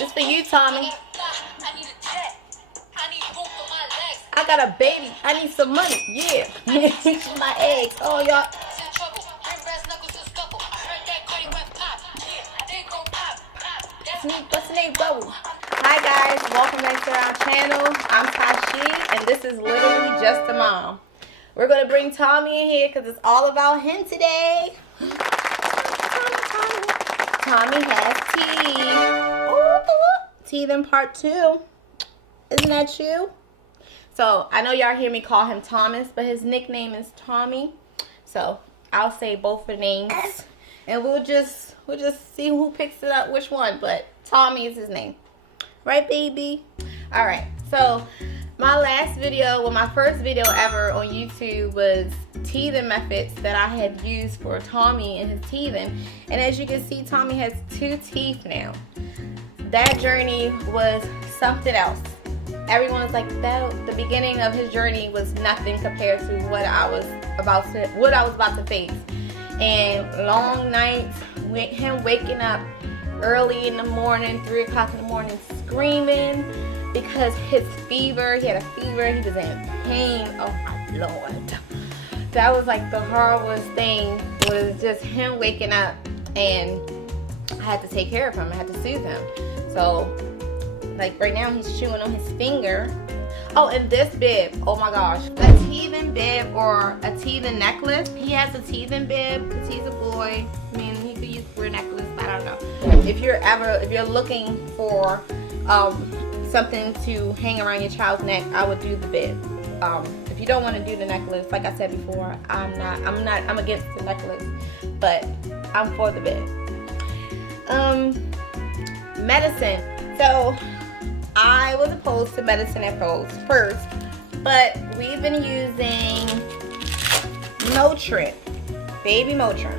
This for you, Tommy. I got a baby. I need some money. Yeah. My eggs. Oh, y'all. Hi guys, welcome back to our channel. I'm Tashi, and this is literally just a mom. We're gonna bring Tommy in here because it's all about him today. Tommy has teeth. Teeth in part 2. Isn't that you? So I know y'all hear me call him Thomas, but his nickname is Tommy. So I'll say both the names, and we'll just see who picks it up, which one. But Tommy is his name, right, baby? All right. So my last video, well, my first video ever on YouTube was teething methods that I had used for Tommy and his teething. And as you can see, Tommy has 2 teeth now. That journey was something else. Everyone was like, the beginning of his journey was nothing compared to what I was about to face. And long nights with him waking up early in the morning, 3 o'clock in the morning, screaming because his fever, he had a fever, he was in pain. Oh my Lord. That was like the horriblest thing, was just him waking up, and I had to take care of him. I had to soothe him. So like right now he's chewing on his finger. Oh, and this bib, oh my gosh, a teething bib or a teething necklace. He has a teething bib because he's a boy. I mean, he could use for a necklace, I don't know. If you're looking for something to hang around your child's neck, I would do the bib. If you don't want to do the necklace, like I said before, I'm against the necklace, but I'm for the bib. Medicine. So I was opposed to medicine at first, but we've been using Motrin, baby Motrin,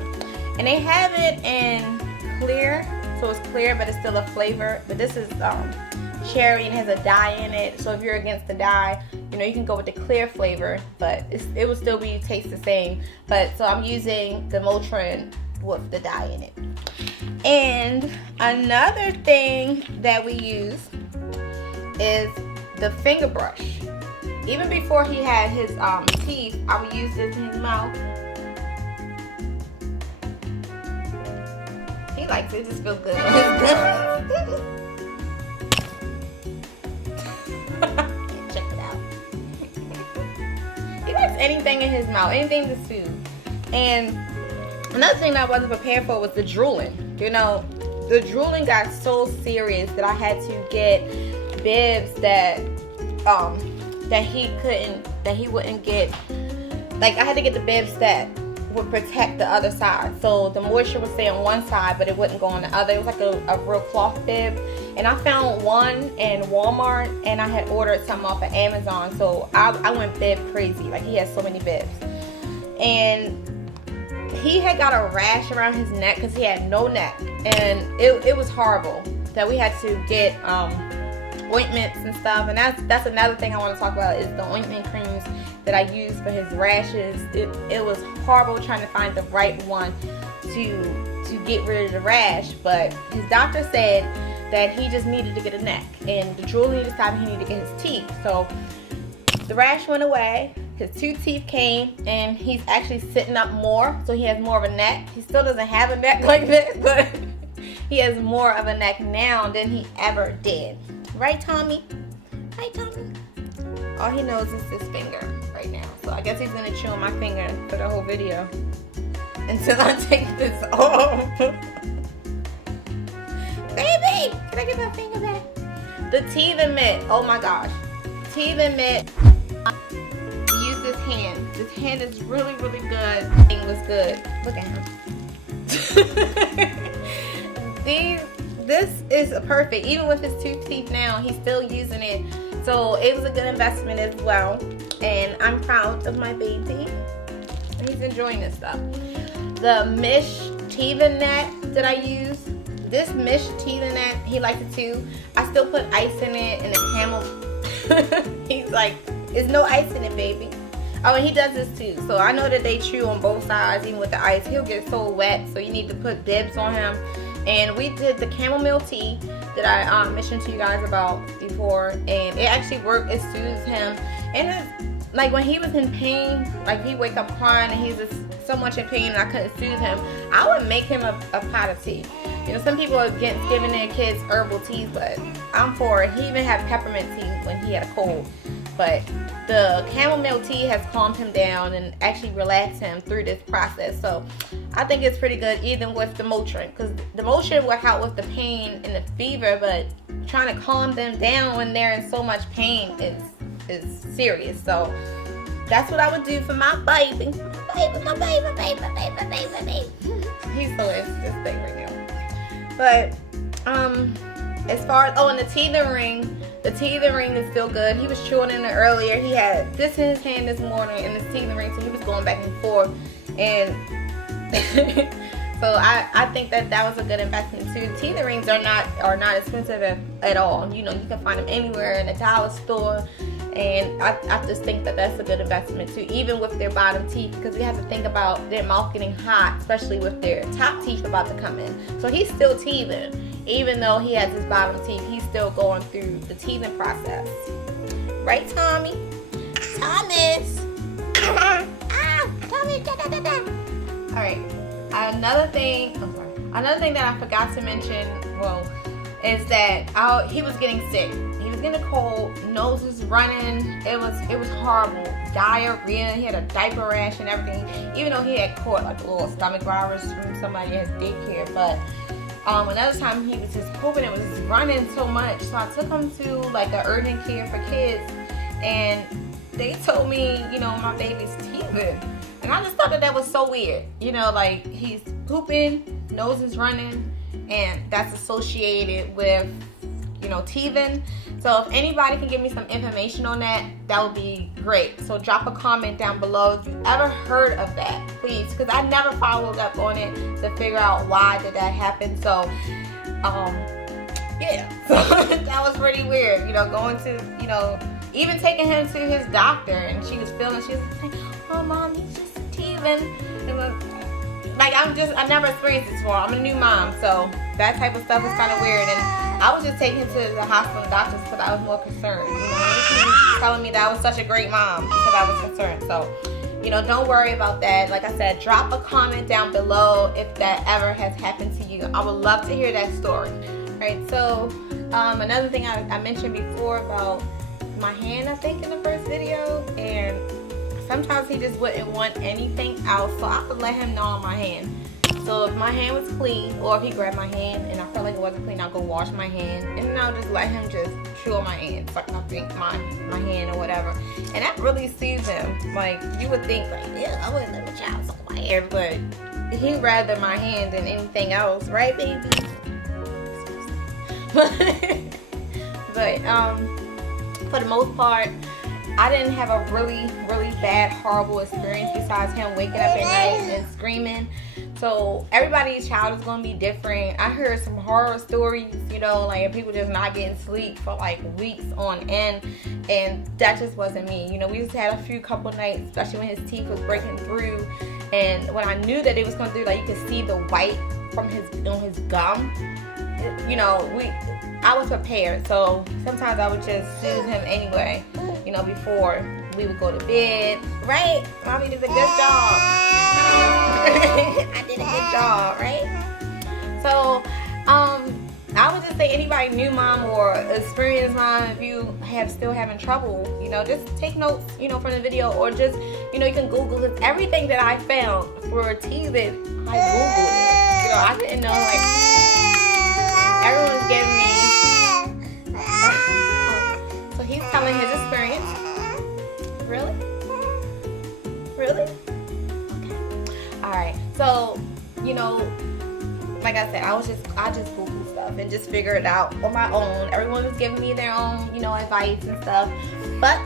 and they have it in clear, so it's clear, but it's still a flavor. But this is cherry and has a dye in it. So if you're against the dye, you know, you can go with the clear flavor, but it will still taste the same. But so I'm using the Motrin with the dye in it. And another thing that we use is the finger brush. Even before he had his teeth, I would use this in his mouth. He likes it. It just feels good. Check it out. He likes anything in his mouth, anything to soothe. And another thing that I wasn't prepared for was the drooling. You know, the drooling got so serious that I had to get bibs that he wouldn't get. Like, I had to get the bibs that would protect the other side, so the moisture would stay on one side but it wouldn't go on the other. It was like a real cloth bib, and I found one in Walmart, and I had ordered something off of Amazon, so I went bib crazy. Like, he has so many bibs, and he had got a rash around his neck because he had no neck, and it was horrible that we had to get ointments and stuff. And that's another thing I want to talk about, is the ointment creams that I use for his rashes. It was horrible trying to find the right one to get rid of the rash, but his doctor said that he just needed to get a neck, and the drooling decided he needed to get his teeth. So the rash went away, his 2 teeth came, and he's actually sitting up more, so he has more of a neck. He still doesn't have a neck like this, but he has more of a neck now than he ever did. Right, Tommy? Right, Tommy? All he knows is his finger right now. So I guess he's going to chew on my finger for the whole video until I take this off. Baby! Can I get my finger back? The teething mitt. Oh my gosh. Teething mitt. Use this hand. This hand is really, really good. It was good. Look at him. This is perfect. Even with his 2 teeth now, he's still using it. So it was a good investment as well. And I'm proud of my baby. And he's enjoying this stuff. The Mish teething net that I use. This Mish teething net, he likes it too. I still put ice in it and it's camel. He's like, there's no ice in it, baby. Oh, and he does this too. So I know that they chew on both sides, even with the ice. He'll get so wet, so you need to put bibs on him. And we did the chamomile tea that I mentioned to you guys about before, and it actually worked. It soothes him, and it's like when he was in pain, like he wake up crying and he's just so much in pain and I couldn't soothe him, I would make him a pot of tea. You know, some people are against giving their kids herbal teas, but I'm for it. He even had peppermint tea when he had a cold. But the chamomile tea has calmed him down and actually relaxed him through this process. So I think it's pretty good, even with the Motrin, because the Motrin will help with the pain and the fever, but trying to calm them down when they're in so much pain is serious. So that's what I would do for my baby. My baby. He's so into this thing right now. But as far as, and the teething ring is still good. He was chewing in it earlier. He had this in his hand this morning and the teething ring, so he was going back and forth. And so I think that was a good investment too. Teething rings are not expensive at all. You know, you can find them anywhere in a dollar store. And I just think that that's a good investment too, even with their bottom teeth, because we have to think about their mouth getting hot, especially with their top teeth about to come in. So he's still teething. Even though he has his bottom teeth, he's still going through the teething process. Right, Tommy? Thomas! Tommy! Alright. Another thing that I forgot to mention, is that he was getting sick. He was getting a cold, nose was running. It was horrible. Diarrhea. He had a diaper rash and everything. Even though he had caught like a little stomach virus from somebody at his daycare, but another time he was just pooping. It was just running so much. So I took him to like an urgent care for kids, and they told me, you know, my baby's teething. And I just thought that was so weird. You know, like he's pooping, nose is running, and that's associated with, you know, teething. So if anybody can give me some information on that, that would be great. So drop a comment down below if you ever heard of that, please, because I never followed up on it to figure out why did that happen. So yeah, so that was pretty weird, you know, going to, you know, even taking him to his doctor, and she was saying, oh mom, he's just teething. Like I never experienced this before. I'm a new mom, so that type of stuff was kind of weird. And I was just taking him to the hospital doctors because I was more concerned. You know, telling me that I was such a great mom because I was concerned. So, you know, don't worry about that. Like I said, drop a comment down below if that ever has happened to you. I would love to hear that story. All right. So, another thing I mentioned before about my hand, I think in the first video, and sometimes he just wouldn't want anything else, so I would let him know on my hand. So if my hand was clean, or if he grabbed my hand and I felt like it wasn't clean, I'll go wash my hand, and then I'll just let him just chew on my hand, suck my hand or whatever. And that really soothes him. Like, you would think, like, yeah, I wouldn't let my child suck my hand, but he'd rather my hand than anything else, right, baby? But for the most part, I didn't have a really, really bad, horrible experience besides him waking up at night and screaming. So everybody's child is going to be different. I heard some horror stories, you know, like people just not getting sleep for like weeks on end, and that just wasn't me. You know, we just had a few couple nights, especially when his teeth was breaking through, and when I knew that it was going to do, like, you could see the white from on his gum. You know, I was prepared, so sometimes I would just soothe him anyway, you know, before we would go to bed. Right? Mommy did a good job. I did a good job, right? So, I would just say anybody new mom or experienced mom, if you still having trouble, you know, just take notes, you know, from the video, or just, you know, you can Google it. Everything that I found for teething, I Googled it. You know, I didn't know, like, everyone was giving me. So he's telling his experience. Really? Really? Okay. Alright. So, you know, like I said, I just Googled stuff and just figured it out on my own. Everyone was giving me their own, you know, advice and stuff. But,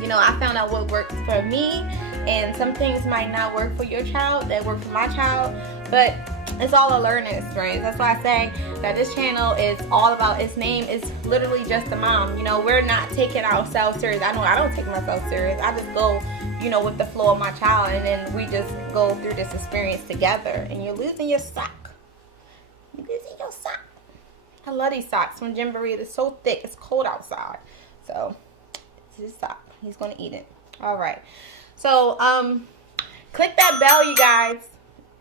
you know, I found out what works for me, and some things might not work for your child that work for my child. But it's all a learning experience. That's why I say that this channel is all about, its name is literally just a mom. You know, we're not taking ourselves serious. I know I don't take myself serious. I just go, you know, with the flow of my child, and then we just go through this experience together. And you're losing your sock. You can see your sock. I love these socks from Gymboree. They're so thick. It's cold outside. So, it's his sock. He's going to eat it. All right. So, click that bell, you guys.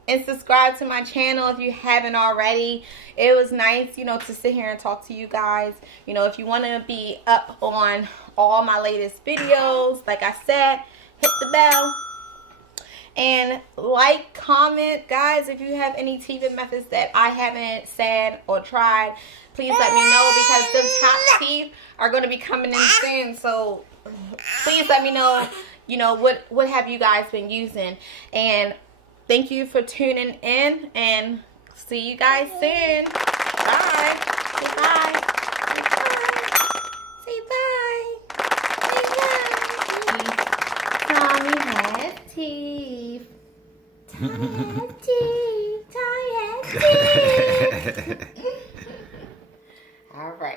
And subscribe to my channel if you haven't already. It was nice, you know, to sit here and talk to you guys. You know, if you want to be up on all my latest videos, like I said, hit the bell. And like, comment, guys, if you have any teething methods that I haven't said or tried, please let me know, because the top teeth are going to be coming in soon. So please let me know, you know, what have you guys been using. And thank you for tuning in, and see you guys soon. Bye. Say bye. Say bye. Say bye. Tommy has teeth. Tommy has teeth. Tommy has teeth. All right.